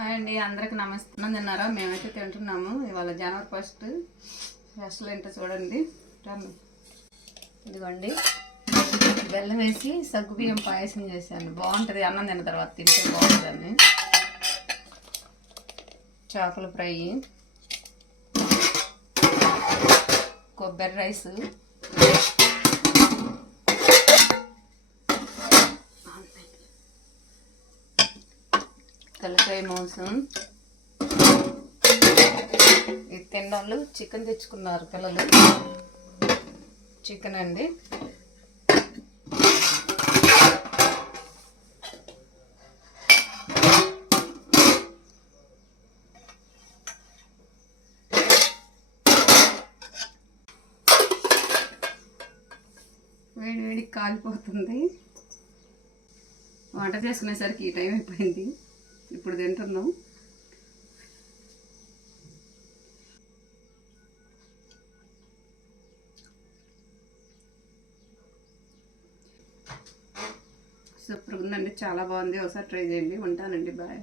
Hi అండి, అందరికి నమస్తే. తిన్నారా? మేమైతే తింటున్నాము. ఇవాళ జనవరి 1 స్పెషల్ ఏంటో చూడండి. ఇదిగోండి, బెల్లం వేసి సగ్గుబియ్యం పాయసం చేశాను. బాగుంటుంది, అన్నం తిన్న తర్వాత తింటే బాగుంటుందని. చేపల ఫ్రై, కొబ్బరి రైస్, తలకాయ మాంసం. ఇది తిన్నాళ్ళు చికెన్ తెచ్చుకున్నారు పిల్లలు. చికెన్ అండి. వేడి వేడికి కాలిపోతుంది. వంట చేసుకునేసరికి ఈ టైం అయిపోయింది. ఇప్పుడు తింటున్నాం. సూపర్గా ఉందండి, చాలా బాగుంది. ఒకసారి ట్రై చేయండి. ఉంటానండి, బాయ్.